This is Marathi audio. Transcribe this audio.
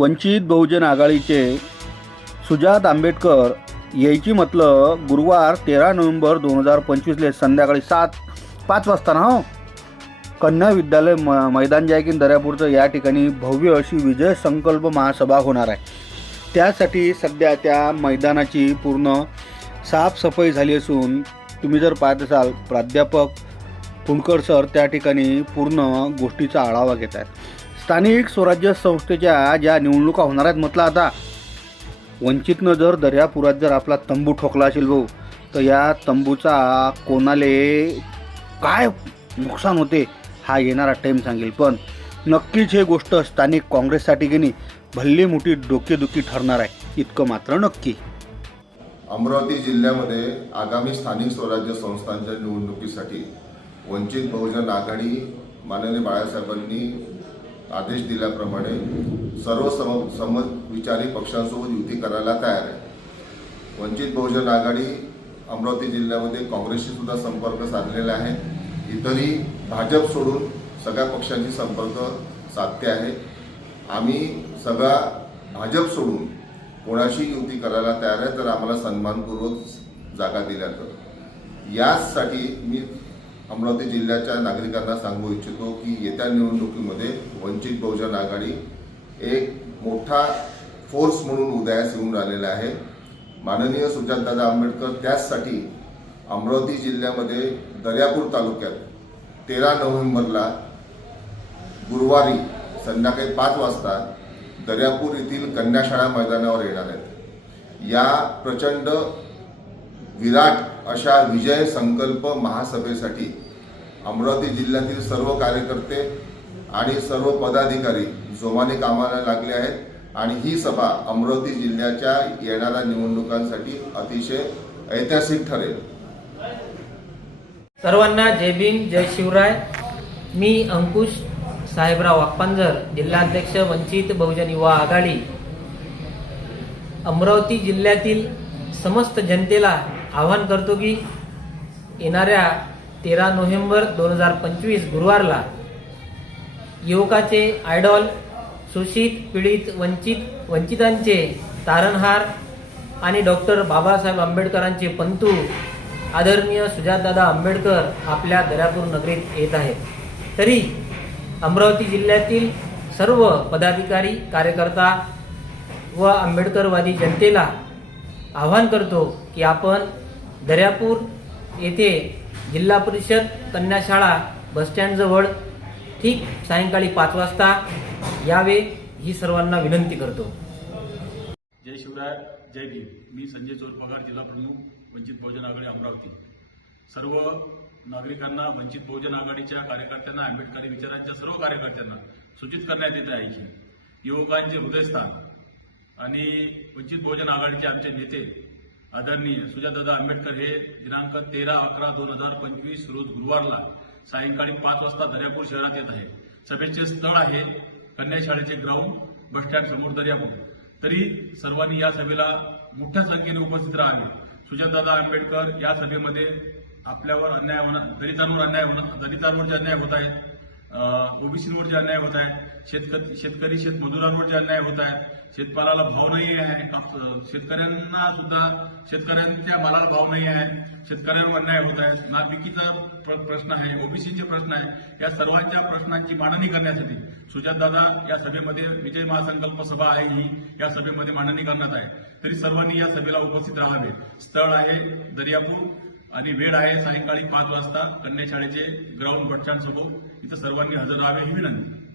वंचित बहुजन आघाडीचे सुजात आंबेडकर यायची म्हटलं गुरुवार तेरा नोव्हेंबर दोन हजार पंचवीसले संध्याकाळी सात पाच वाजता ना हो? कन्या विद्यालय म मैदान जे आहे की दर्यापूरचं या ठिकाणी भव्य अशी विजय संकल्प महासभा होणार आहे. त्यासाठी सध्या त्या मैदानाची पूर्ण साफसफाई झाली असून तुम्ही जर पाहत असाल प्राध्यापक कुणकर सर त्या ठिकाणी पूर्ण गोष्टीचा आढावा घेत आहेत. स्थानिक स्वराज्य संस्थेच्या ज्या निवडणुका होणार आहेत म्हटलं आता वंचितनं जर दर्यापुरात जर आपला तंबू ठोकला असेल भाऊ तर या तंबूचा कोणाले काय नुकसान होते हा येणारा टाईम सांगेल. पण नक्कीच हे गोष्ट स्थानिक काँग्रेससाठी की नाही भल्ली मोठी डोकेदुखी ठरणार आहे इतकं मात्र नक्की. अमरावती जिल्ह्यामध्ये आगामी स्थानिक स्वराज्य संस्थांच्या निवडणुकीसाठी वंचित बहुजन आघाडी माननीय बाळासाहेबांनी आदेश दिल्याप्रमाणे सर्व सम समविचारी पक्षांसोबत युती करायला तयार आहे. वंचित बहुजन आघाडी अमरावती जिल्ह्यामध्ये काँग्रेसशी सुद्धा संपर्क साधलेला आहे. इतरही भाजप सोडून सगळ्या पक्षांशी संपर्क साधते आहे. आम्ही सगळा भाजप सोडून कोणाशी युती करायला तयार आहे तर आम्हाला सन्मानपूर्वक जागा दिल्या तर याचसाठी मी अमरावती जिल्ह्याच्या नागरिकांना सांगू इच्छितो की येत्या निवडणुकीमध्ये वंचित बहुजन आघाडी एक मोठा फोर्स म्हणून उदयास येऊन राहिलेला आहे. माननीय सुजातदादा आंबेडकर त्याचसाठी अमरावती जिल्ह्यामध्ये दर्यापूर तालुक्यात तेरा नोव्हेंबरला गुरुवारी संध्याकाळी पाच वाजता दर्यापूर येथील कन्याशाळा मैदानावर येणार आहेत. या प्रचंड विराट अशा विजय संकल्प महासभेसाठी अमरावती जिल्ह्यातील सर्व कार्यकर्ते आणि सर्व पदाधिकारी जोमाने कामाला लागले आहेत आणि ही सभा अमरावती जिल्ह्याच्या येणाऱ्या निवडणुकांसाठी अतिशय ऐतिहासिक ठरेल. सर्वांना जय भीम जय शिवराय. मी अंकुश साहेबराव वाकपांजर जिल्हाध्यक्ष वंचित बहुजन युवा आघाडी. अमरावती जिल्ह्यातील समस्त जनतेला आवाहन करतो की येणाऱ्या तेरा नोव्हेंबर दोन हजार पंचवीस गुरुवारला युवकाचे आयडॉल शोषित पीडित वंचित वंचितांचे तारणहार आणि डॉक्टर बाबासाहेब आंबेडकरांचे पंतू आदरणीय सुजातदादा आंबेडकर आपल्या दर्यापूर नगरीत येत आहेत. तरी अमरावती जिल्ह्यातील सर्व पदाधिकारी कार्यकर्ता व आंबेडकरवादी जनतेला आवाहन करतो की आपण दर्यापूर येथे जिल्हा परिषद कन्याशाळा बसस्टँडजवळ ठीक सायंकाळी पाच वाजता यावे ही सर्वांना विनंती करतो. जय शिवराय जय भीम. मी संजय चोरपगार जिल्हा प्रमुख वंचित बहुजन आघाडी अमरावती. सर्व नागरिकांना वंचित बहुजन आघाडीच्या कार्यकर्त्यांना आंबेडकरी विचारांच्या सर्व कार्यकर्त्यांना सूचित करण्यात येत आहे की युवकांचे हृदयस्थान आणि वंचित बहुजन आघाडीचे आमचे नेते आदरणीय सुजातदादा आंबेडकर हे दिनांक तेरा अकरा दोन हजार पंचवीस रोज गुरुवारला सायंकाळी पाच वाजता दर्यापूर शहरात येत आहे. सभेचे स्थळ आहे कन्याशाळेचे ग्राउंड बसस्टँड समोर दर्यापूर. तरी सर्वांनी या सभेला मोठ्या संख्येने उपस्थित राहावे. सुजातदादा आंबेडकर या सभेमध्ये आपल्यावर अन्याय होणार दलितांवर अन्याय होणार दलितांवर जे अन्याय होत आहेत. ओबीसीवर जे अन्याय होत आहेत शेतकरी शेतकरी शेतमजुरांवर जे अन्याय होत आहेत शेतमालाला भाव नाही आहे शेतकऱ्यांना सुद्धा शेतकऱ्यांच्या मालाला भाव नाही आहे शेतकऱ्यांवर अन्याय होत आहेत. नापिकीचा प्रश्न आहे ओबीसीचे प्रश्न आहे या सर्वांच्या प्रश्नांची मांडणी करण्यासाठी सुजातदादा या सभेमध्ये विजय महासंकल्प सभा आहे ही या सभेमध्ये मांडणी करण्यात आहे. तरी सर्वांनी या सभेला उपस्थित राहावे. स्थळ आहे दर्यापूर आणि वेळ आहे सायंकाळी पाच वाजता कन्याशाळेचे ग्राउंड बसस्टँड इथं सर्वांनी हजर राहावे ही विनंती.